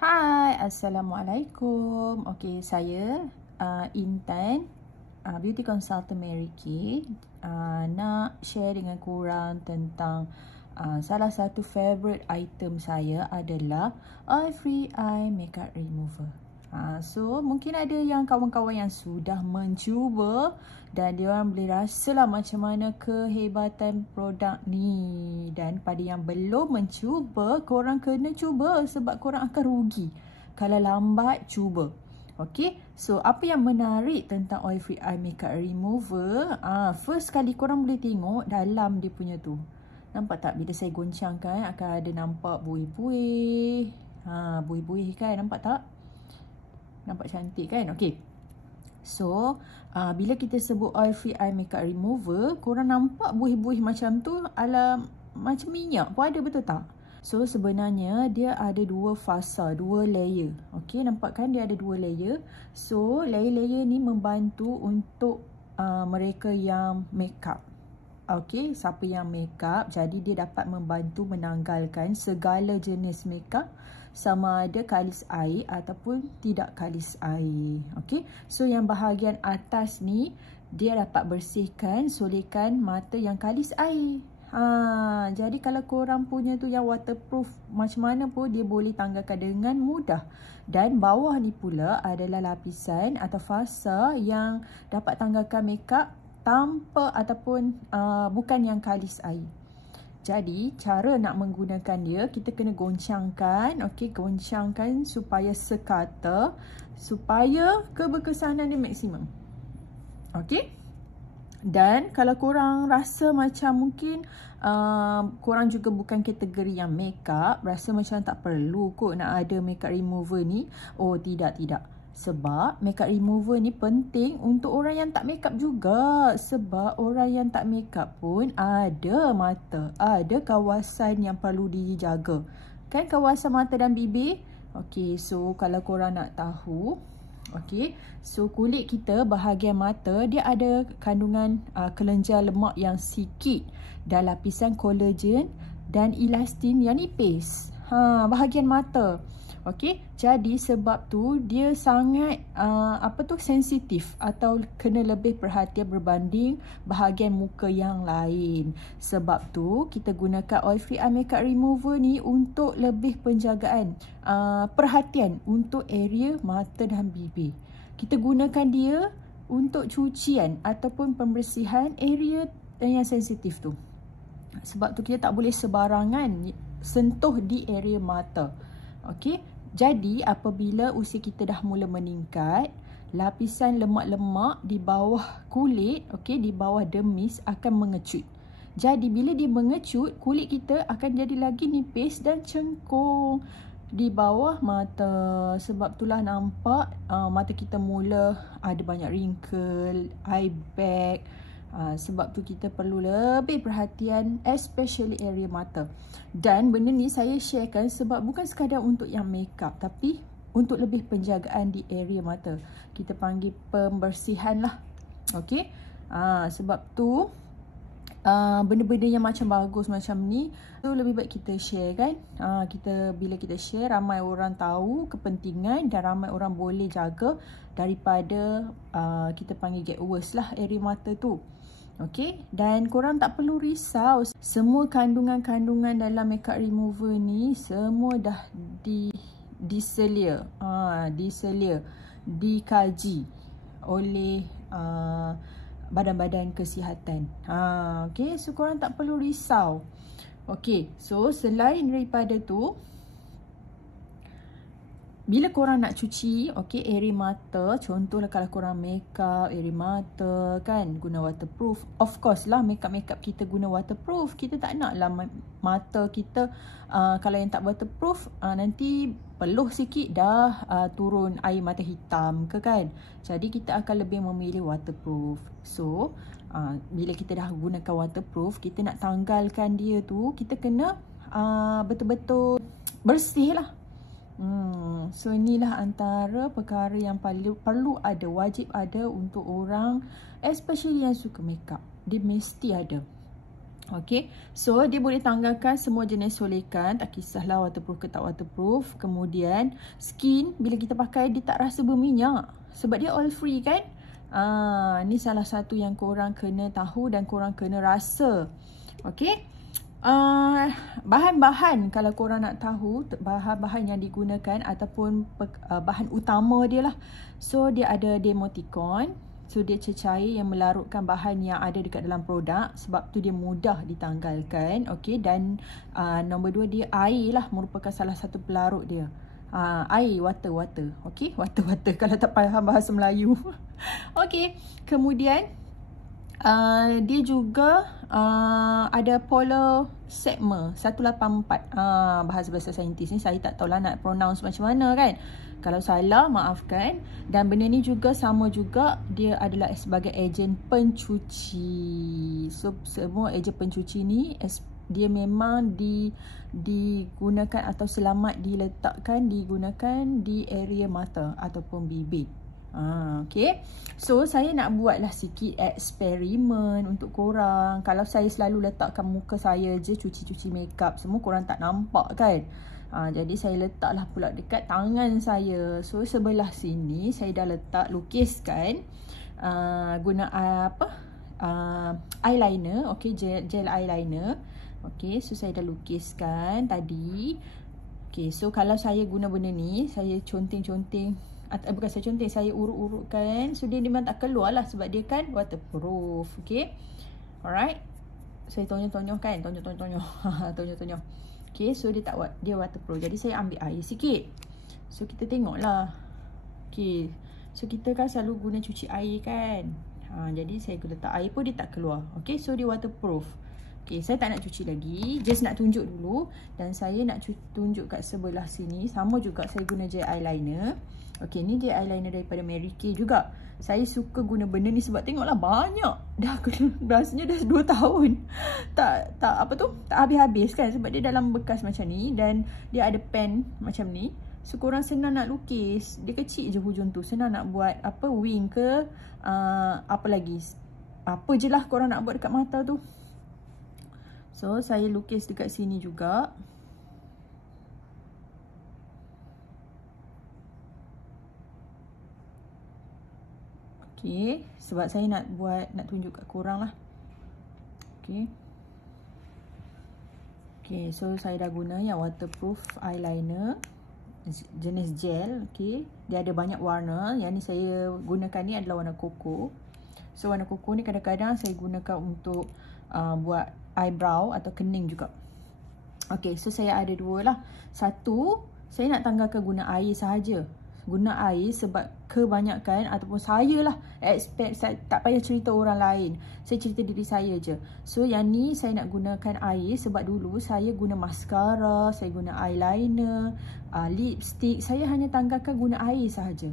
Hai, Assalamualaikum. Okey, saya Intan, Beauty Consultant Mary Kay. Nak share dengan korang tentang salah satu favorite item saya adalah Oil Free Eye Makeup Remover. So, mungkin ada yang kawan-kawan yang sudah mencuba dan diorang boleh rasalah macam mana kehebatan produk ni. Dan pada yang belum mencuba, korang kena cuba sebab korang akan rugi kalau lambat cuba. Okay, so apa yang menarik tentang Oil Free Eye Makeup Remover? First kali korang boleh tengok dalam dia punya tu. Nampak tak bila saya goncangkan akan ada nampak buih-buih. Buih-buih kan, nampak tak? Nampak cantik kan? Okay. So, bila kita sebut Oil Free Eye Makeup Remover, korang nampak buih-buih macam tu ala macam minyak pun ada, betul tak? So, sebenarnya dia ada dua fasa, dua layer. Okay, nampak kan dia ada dua layer. So, layer-layer ni membantu untuk mereka yang makeup. Okay, siapa yang makeup, jadi dia dapat membantu menanggalkan segala jenis makeup sama ada kalis air ataupun tidak kalis air. Okay, so yang bahagian atas ni dia dapat bersihkan solekan mata yang kalis air. Jadi kalau korang punya tu yang waterproof macam mana pun dia boleh tanggalkan dengan mudah. Dan bawah ni pula adalah lapisan atau fasa yang dapat tanggalkan makeup tanpa ataupun bukan yang kalis air. Jadi cara nak menggunakan dia, kita kena goncangkan. Okey, goncangkan supaya sekata, supaya keberkesanan dia maksimum. Okey. Dan kalau korang rasa macam mungkin korang juga bukan kategori yang makeup, rasa macam tak perlu kot nak ada makeup remover ni. Oh, tidak. Sebab makeup remover ni penting untuk orang yang tak makeup juga. Sebab orang yang tak makeup pun ada mata, ada kawasan yang perlu dijaga. Kan kawasan mata dan bibir? Okey, so kalau korang nak tahu, okey, so kulit kita bahagian mata dia ada kandungan kelenjar lemak yang sikit dan lapisan kolagen dan elastin yang nipis. Bahagian mata. Okey, jadi sebab tu dia sangat sensitif atau kena lebih perhatian berbanding bahagian muka yang lain. Sebab tu kita gunakan Oil Free Eye Makeup Remover ni untuk lebih penjagaan perhatian untuk area mata dan bibir. Kita gunakan dia untuk cucian ataupun pembersihan area yang sensitif tu. Sebab tu kita tak boleh sebarangan sentuh di area mata. Okey, jadi apabila usia kita dah mula meningkat, lapisan lemak-lemak di bawah kulit, okey, di bawah dermis akan mengecut. Jadi bila dia mengecut, kulit kita akan jadi lagi nipis dan cengkung di bawah mata. Sebab itulah nampak mata kita mula ada banyak wrinkle, eye bag. Sebab tu kita perlu lebih perhatian, especially area mata. Dan benda ni saya sharekan sebab bukan sekadar untuk yang makeup, tapi untuk lebih penjagaan di area mata. Kita panggil pembersihan lah. Okay, sebab tu benda-benda yang macam bagus macam ni tu lebih baik kita share kan. Bila kita share, ramai orang tahu kepentingan dan ramai orang boleh jaga daripada kita panggil get worse lah area mata tu. Okey, dan korang tak perlu risau. Semua kandungan-kandungan dalam makeup remover ni semua dah diselia, dikaji oleh badan-badan kesihatan. Okey, so korang tak perlu risau. Okey, so selain daripada tu, bila korang nak cuci, okey, area mata, contohlah kalau korang makeup area mata kan, guna waterproof. Of course lah, makeup kita guna waterproof. Kita tak nak lah mata kita kalau yang tak waterproof nanti peluh sikit dah turun air mata hitam ke kan. Jadi kita akan lebih memilih waterproof. So bila kita dah gunakan waterproof, kita nak tanggalkan dia tu, kita kena betul-betul bersih lah. So inilah antara perkara yang perlu ada, wajib ada untuk orang especially yang suka makeup. Dia mesti ada. Okay, so dia boleh tanggalkan semua jenis solekan, tak kisahlah waterproof ke tak waterproof. Kemudian skin bila kita pakai dia tak rasa berminyak sebab dia oil free kan. Ni salah satu yang korang kena tahu dan korang kena rasa. Okay, bahan-bahan kalau korang nak tahu bahan-bahan yang digunakan ataupun bahan utama dia lah. So dia ada Demoticon. So dia cecair yang melarutkan bahan yang ada dekat dalam produk, sebab tu dia mudah ditanggalkan. Okay, dan nombor 2 dia air lah, merupakan salah satu pelarut dia. Air, water. Okay, water kalau tak faham bahasa Melayu. Okay, kemudian dia juga ada polar segment 184. Bahasa saintis ni saya tak tahulah nak pronounce macam mana kan. Kalau salah, maafkan. Dan benda ni juga sama juga, dia adalah sebagai ejen pencuci. So semua ejen pencuci ni dia memang digunakan atau selamat digunakan di area mata ataupun bibir. Okay, so saya nak buatlah sikit eksperimen untuk korang. Kalau saya selalu letakkan muka saya je cuci-cuci makeup semua, korang tak nampak kan. Jadi saya letaklah pula dekat tangan saya. So sebelah sini saya dah letak lukiskan guna eyeliner. Okay, gel eyeliner. Okay, so saya dah lukiskan tadi. Okay, so kalau saya guna benda ni, saya conteng-conteng, bukan saya conteng, saya urut-urutkan. So dia memang tak keluar lah sebab dia kan waterproof. Okay, alright. Saya tonyoh-tonyoh kan, tonyoh-tonyoh. Okay, so dia waterproof. Jadi saya ambil air sikit. So kita tengoklah. Okay, so kita kan selalu guna cuci air kan. Jadi saya letak air pun dia tak keluar. Okay, so dia waterproof. Okay, saya tak nak cuci lagi, just nak tunjuk dulu. Dan saya nak tunjuk kat sebelah sini, sama juga saya guna gel eyeliner. Okay, ni gel eyeliner daripada Mary Kay juga. Saya suka guna benda ni sebab tengoklah banyak. Rasanya dah 2 tahun. Tak habis-habis kan, sebab dia dalam bekas macam ni dan dia ada pen macam ni. So korang senang nak lukis, dia kecil je hujung tu. Senang nak buat wing ke apa lagi, apa je lah korang nak buat dekat mata tu. So saya lukis dekat sini juga. Okay, sebab saya nak tunjuk kat korang lah. Okay. Okay, so saya dah guna yang waterproof eyeliner jenis gel. Okay, dia ada banyak warna. Yang ni saya gunakan ni adalah warna koko. So warna koko ni kadang-kadang saya gunakan untuk buat eyebrow atau kening juga. Okay, so saya ada 2 lah. Satu, saya nak tanggalkan guna air sahaja. Guna air sebab kebanyakan ataupun saya lah expect, saya tak payah cerita orang lain, saya cerita diri saya je. So yang ni saya nak gunakan air sebab dulu saya guna mascara, saya guna eyeliner, lipstick, saya hanya tanggalkan guna air sahaja.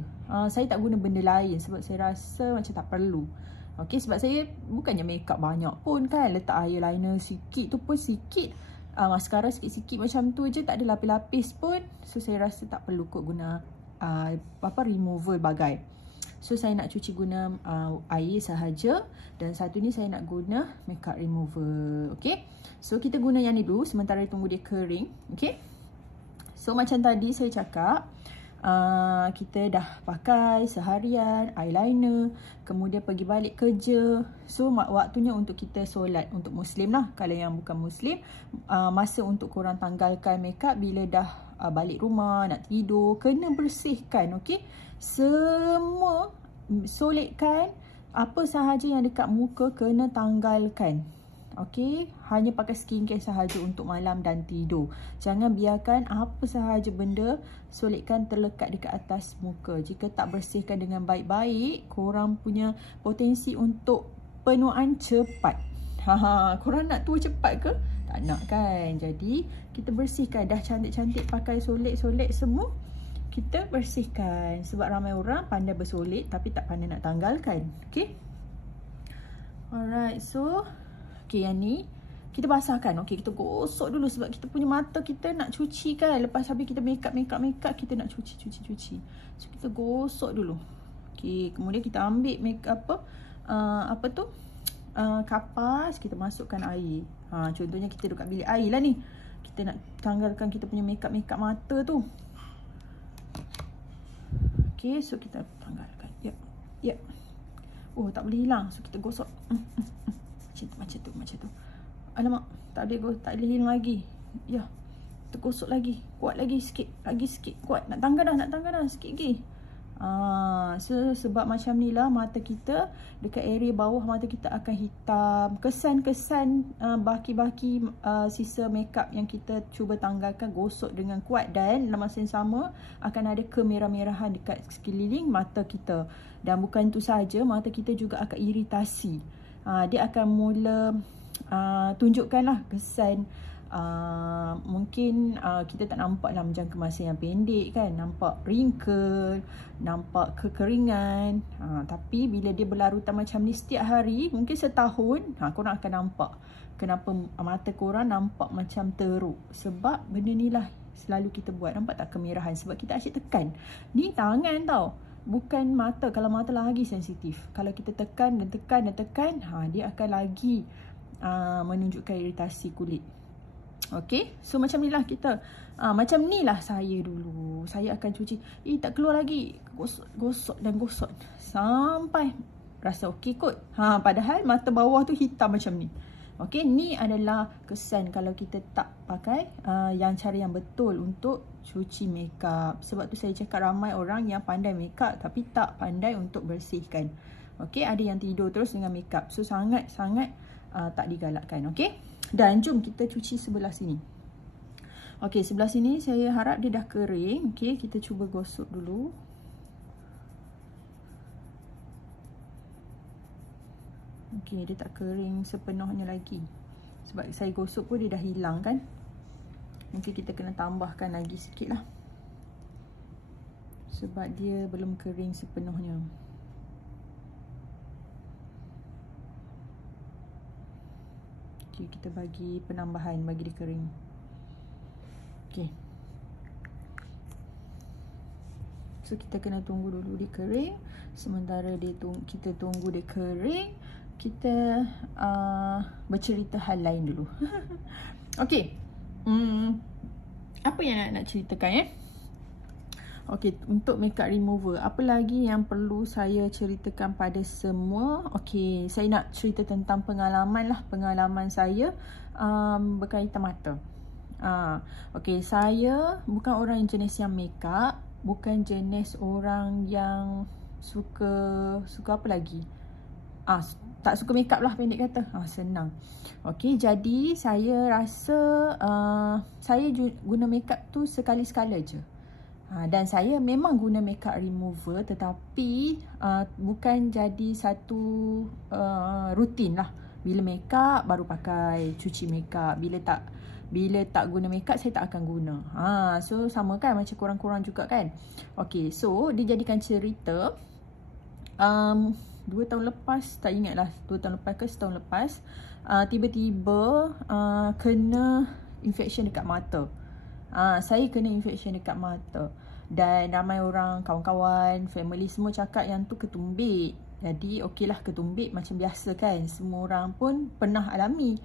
Saya tak guna benda lain sebab saya rasa macam tak perlu. Okay, sebab saya bukannya makeup banyak pun kan, letak eyeliner sikit tu pun sikit, mascara sikit-sikit macam tu je, tak ada lapis-lapis pun. So saya rasa tak perlu kot guna removal bagai. So saya nak cuci guna air sahaja. Dan satu ni saya nak guna makeup remover. Okay, so kita guna yang ni dulu sementara tunggu dia kering. Okay, so macam tadi saya cakap, kita dah pakai seharian eyeliner, kemudian pergi balik kerja. So waktunya untuk kita solat, untuk Muslim lah. Kalau yang bukan Muslim, masa untuk korang tanggalkan makeup bila dah balik rumah, nak tidur, kena bersihkan. Okay, semua soletkan, apa sahaja yang dekat muka kena tanggalkan. Okay, hanya pakai skincare sahaja untuk malam dan tidur. Jangan biarkan apa sahaja benda soletkan terlekat dekat atas muka. Jika tak bersihkan dengan baik-baik, korang punya potensi untuk penuaan cepat. Korang nak tua cepat ke? Tak nak kan? Jadi kita bersihkan. Dah cantik-cantik pakai solet-solet semua, kita bersihkan. Sebab ramai orang pandai bersolet tapi tak pandai nak tanggalkan. Okay, alright, so okay, yang ni kita basahkan. Okay, kita gosok dulu sebab kita punya mata kita nak cuci kan. Lepas habis kita makeup, kita nak cuci. So kita gosok dulu. Okay, kemudian kita ambil makeup kapas, kita masukkan air. Contohnya kita duduk kat bilik air lah ni. Kita nak tanggalkan kita punya makeup mata tu. Okay, so kita tanggalkan. Yep. Oh, tak boleh hilang. So kita gosok. Macam tu. Alamak, tak boleh hilang lagi. Ya. Kita gosok lagi. Kuat lagi sikit. Kuat. Nak tanggal dah. Sikit lagi. So sebab macam ni lah mata kita dekat area bawah mata kita akan hitam. Kesan-kesan baki-baki sisa makeup yang kita cuba tanggalkan, gosok dengan kuat, dan dalam masa yang sama akan ada kemerah-merahan dekat sekeliling mata kita. Dan bukan itu saja, mata kita juga akan iritasi. Dia akan mula tunjukkanlah kesan mungkin kita tak nampak dalam jangka masa yang pendek kan, nampak wrinkle, nampak kekeringan, tapi bila dia berlarutan macam ni setiap hari, mungkin setahun, korang akan nampak kenapa mata korang nampak macam teruk. Sebab benda ni lah selalu kita buat. Nampak tak kemerahan? Sebab kita asyik tekan. Ni tangan tau, bukan mata. Kalau mata lagi sensitif, kalau kita tekan, dia akan lagi menunjukkan iritasi kulit. Okay, so macam ni lah kita. Macam ni lah saya dulu. Saya akan cuci. Tak keluar lagi. Gosok sampai rasa okey kot. Padahal mata bawah tu hitam macam ni. Okay, ni adalah kesan kalau kita tak pakai cara yang betul untuk cuci makeup. Sebab tu saya cakap ramai orang yang pandai makeup tapi tak pandai untuk bersihkan. Okay, ada yang tidur terus dengan makeup. So sangat-sangat tak digalakkan. Okay. Dan jom kita cuci sebelah sini. Okey, sebelah sini saya harap dia dah kering. Okey, kita cuba gosok dulu. Okey, dia tak kering sepenuhnya lagi. Sebab saya gosok pun dia dah hilang kan. Mungkin kita kena tambahkan lagi sikit lah. Sebab dia belum kering sepenuhnya. Kita bagi penambahan, bagi dia kering. Okay. So kita kena tunggu dulu dia kering. Sementara kita tunggu dia kering, kita bercerita hal lain dulu. Okay. Apa yang nak ceritakan Okey, untuk makeup remover, apa lagi yang perlu saya ceritakan pada semua? Okey, saya nak cerita tentang pengalaman saya berkaitan mata. Okey, saya bukan orang yang jenis yang makeup, bukan jenis orang yang suka apa lagi? Tak suka makeup lah, pendek kata. Senang. Okey, jadi saya rasa saya guna makeup tu sekali-sekala je. Dan saya memang guna makeup remover, tetapi bukan jadi satu rutin lah. Bila makeup baru pakai, cuci makeup. Bila tak guna makeup, saya tak akan guna. So sama kan macam korang-korang juga kan. Okay, so dijadikan cerita 2 tahun lepas, tak ingat lah 2 tahun lepas ke setahun lepas, tiba-tiba kena infection dekat mata. Saya kena infection dekat mata. Dan ramai orang, kawan-kawan, family semua cakap yang tu ketumbit. Jadi okeylah, ketumbit macam biasa kan, semua orang pun pernah alami.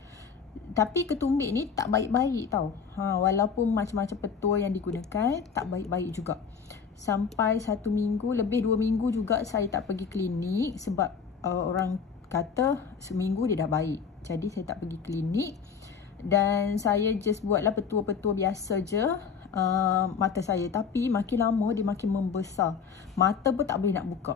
Tapi ketumbit ni tak baik-baik tau. Walaupun macam-macam petua yang digunakan, tak baik-baik juga. Sampai 1 minggu, lebih 2 minggu juga saya tak pergi klinik. Sebab orang kata seminggu dia dah baik. Jadi saya tak pergi klinik. Dan saya just buatlah petua-petua biasa je mata saya. Tapi makin lama dia makin membesar. Mata pun tak boleh nak buka.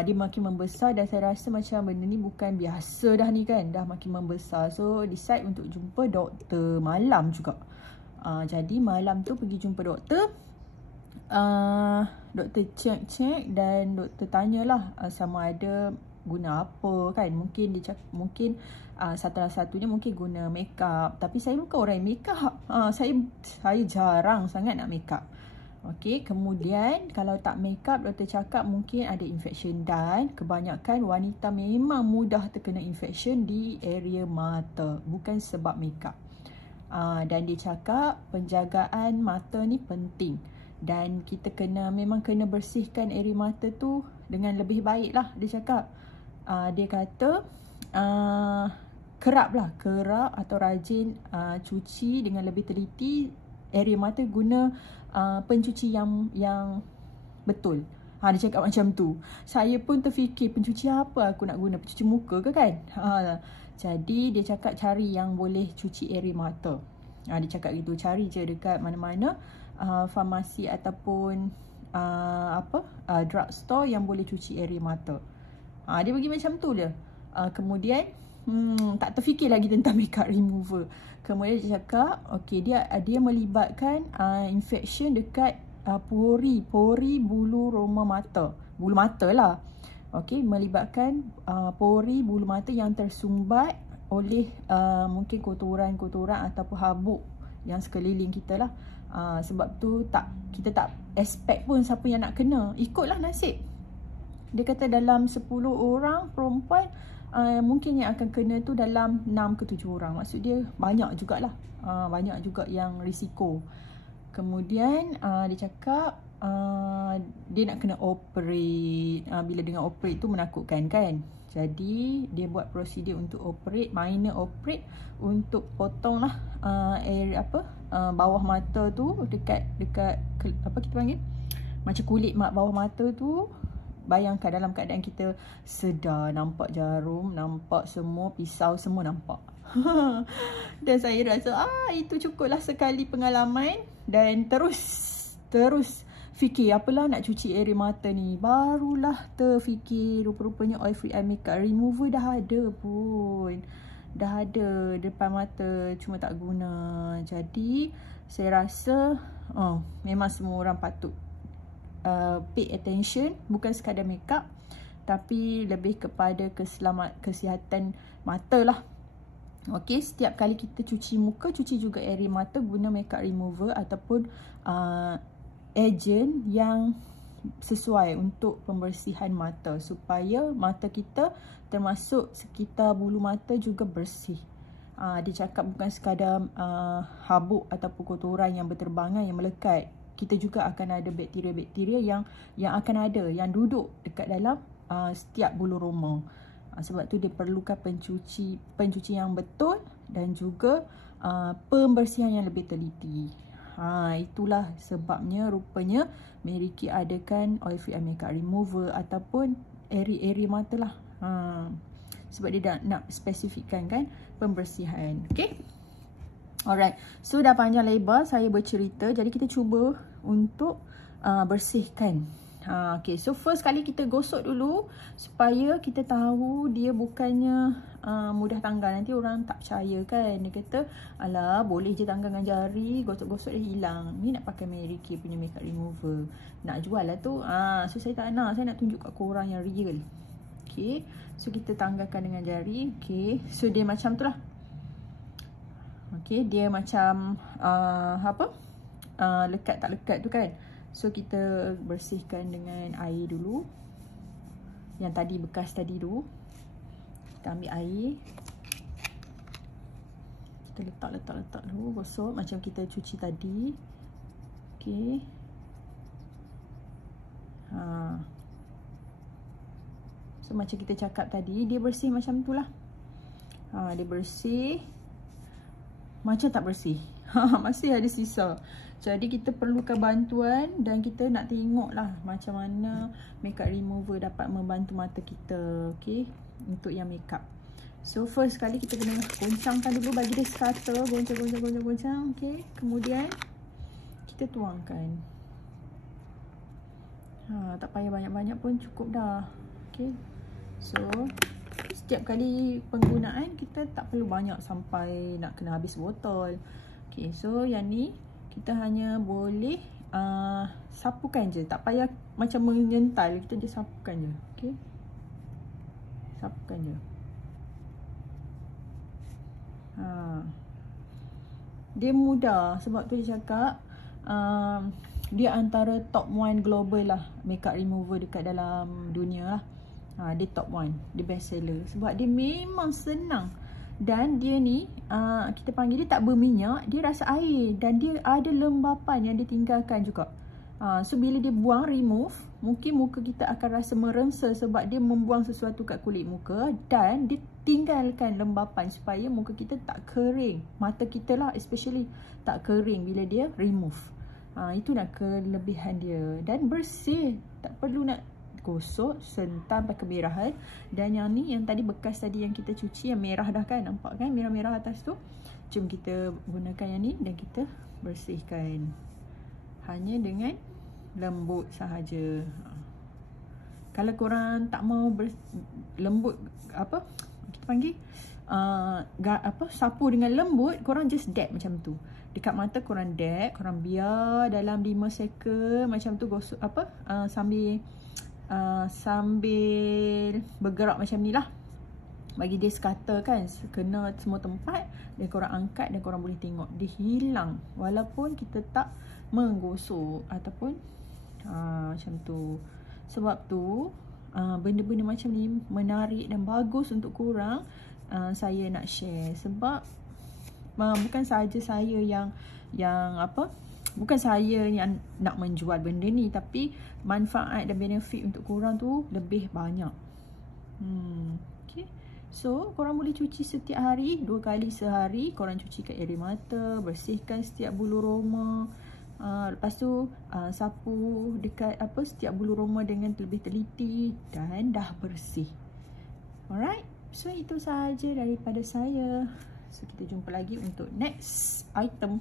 Dia makin membesar dan saya rasa macam benda ni bukan biasa dah ni kan. Dah makin membesar. So decide untuk jumpa doktor malam juga. Jadi malam tu pergi jumpa doktor. Doktor cek dan doktor tanyalah sama ada guna apa kan. Mungkin dia cakap, mungkin satu-satunya mungkin guna makeup. Tapi saya bukan orang yang makeup. Saya jarang sangat nak makeup. Okey, kemudian kalau tak makeup, doktor cakap mungkin ada infection. Dan kebanyakan wanita memang mudah terkena infection di area mata, bukan sebab makeup. Dan dia cakap penjagaan mata ni penting. Dan kita memang kena bersihkan area mata tu dengan lebih baik lah, dia cakap. Dia kata kerap atau rajin cuci dengan lebih teliti area mata guna pencuci yang betul. Dia cakap macam tu. Saya pun terfikir, pencuci apa aku nak guna? Pencuci muka ke kan? Jadi dia cakap cari yang boleh cuci area mata. Dia cakap gitu, cari je dekat mana-mana farmasi ataupun drugstore yang boleh cuci area mata. Dia bagi macam tu je. Kemudian tak terfikir lagi tentang makeup remover. Kemudian dia cakap okey, dia melibatkan infection dekat pori bulu roma mata. Bulu mata lah. Okey, melibatkan pori bulu mata yang tersumbat oleh mungkin kotoran-kotoran ataupun habuk yang sekeliling kita lah. Sebab tu kita tak expect pun siapa yang nak kena. Ikutlah nasib. Dia kata dalam 10 orang perempuan mungkin yang akan kena tu dalam 6 ke 7 orang. Maksud dia banyak jugalah. Banyak juga yang risiko. Kemudian dia cakap dia nak kena operate. Bila dengan operate tu menakutkan kan. Jadi dia buat prosedur untuk operate, minor operate, untuk potong lah bawah mata tu dekat apa kita panggil, macam kulit bawah mata tu. Bayangkan dalam keadaan kita sedar, nampak jarum, nampak semua, pisau semua nampak. Dan saya rasa itu cukuplah sekali pengalaman. Dan terus fikir apalah nak cuci area mata ni. Barulah terfikir rupa-rupanya oil free eye makeup remover dah ada pun. Dah ada depan mata, cuma tak guna. Jadi saya rasa memang semua orang patut pay attention, bukan sekadar makeup tapi lebih kepada kesihatan mata lah. Okey, setiap kali kita cuci muka, cuci juga area mata guna makeup remover ataupun agent yang sesuai untuk pembersihan mata, supaya mata kita termasuk sekitar bulu mata juga bersih. Dia cakap bukan sekadar habuk ataupun kotoran yang berterbangan yang melekat. Kita juga akan ada bakteria-bakteria yang akan ada, yang duduk dekat dalam setiap bulu roma. Sebab tu dia perlukan pencuci yang betul dan juga pembersihan yang lebih teliti. Itulah sebabnya rupanya Mary Kay adakan oil free eye makeup remover ataupun area mata lah. Sebab dia nak spesifikkan kan pembersihan. Okay. Alright, so dah panjang lebar saya bercerita. Jadi kita cuba untuk bersihkan. Okay, so first kali kita gosok dulu supaya kita tahu dia bukannya mudah tanggal. Nanti orang tak percaya kan. Dia kata, alah boleh je tanggal dengan jari, gosok-gosok dia hilang. Ni nak pakai Mary Kay punya makeup remover. Nak jual lah tu. So saya tak nak. Saya nak tunjuk kat korang yang real. Okay, so kita tanggalkan dengan jari. Okay, so dia macam tu lah. Okay, dia macam lekat tak lekat tu kan. So kita bersihkan dengan air dulu. Yang tadi bekas tadi tu. Kita ambil air. Kita letak dulu, gosok macam kita cuci tadi. Okay. So macam kita cakap tadi, dia bersih macam tu lah. Dia bersih. Macam tak bersih. Masih ada sisa. Jadi kita perlukan bantuan dan kita nak tengok lah macam mana makeup remover dapat membantu mata kita. Okay, untuk yang makeup. So first kali kita kena goncangkan dulu, bagi dia strata, goncang. Okay, kemudian kita tuangkan. Tak payah banyak-banyak pun cukup dah. Okay, so setiap kali penggunaan kita tak perlu banyak sampai nak kena habis botol. Okay, so yang ni kita hanya boleh sapukan je. Tak payah macam menyental. Kita je sapukan je. Okay, sapukan je. Dia mudah. Sebab tu dia cakap dia antara top 1 global lah makeup remover dekat dalam dunia lah. Dia top 1. Dia best seller. Sebab dia memang senang. Dan dia ni kita panggil dia tak berminyak, dia rasa air dan dia ada lembapan yang ditinggalkan juga. So bila dia buang, remove, mungkin muka kita akan rasa merengsa sebab dia membuang sesuatu kat kulit muka, dan dia tinggalkan lembapan supaya muka kita tak kering. Mata kita lah especially tak kering bila dia remove. Itulah kelebihan dia. Dan bersih, tak perlu nak gosok, sentam pakai kemerahan. Dan yang ni, yang tadi bekas tadi yang kita cuci, yang merah dah kan, nampak kan merah-merah atas tu. Jom kita gunakan yang ni dan kita bersihkan. Hanya dengan lembut sahaja. Kalau korang tak mau lembut, apa kita panggil, sapu dengan lembut, korang just dab macam tu. Dekat mata korang dab, korang biar dalam 5 second macam tu, gosok sambil bergerak macam ni lah. Bagi dia scatter kan, kena semua tempat, dan korang angkat dan korang boleh tengok dia hilang walaupun kita tak menggosok ataupun macam tu. Sebab tu benda-benda macam ni menarik dan bagus untuk korang. Saya nak share sebab bukan sahaja saya yang bukan saya yang nak menjual benda ni, tapi manfaat dan benefit untuk korang tu lebih banyak. Okay. So, korang boleh cuci setiap hari, 2 kali sehari. Korang cuci kat air mata, bersihkan setiap bulu roma. Lepas tu, sapu dekat setiap bulu roma dengan lebih teliti, dan dah bersih. Alright, so itu sahaja daripada saya. So, kita jumpa lagi untuk next item.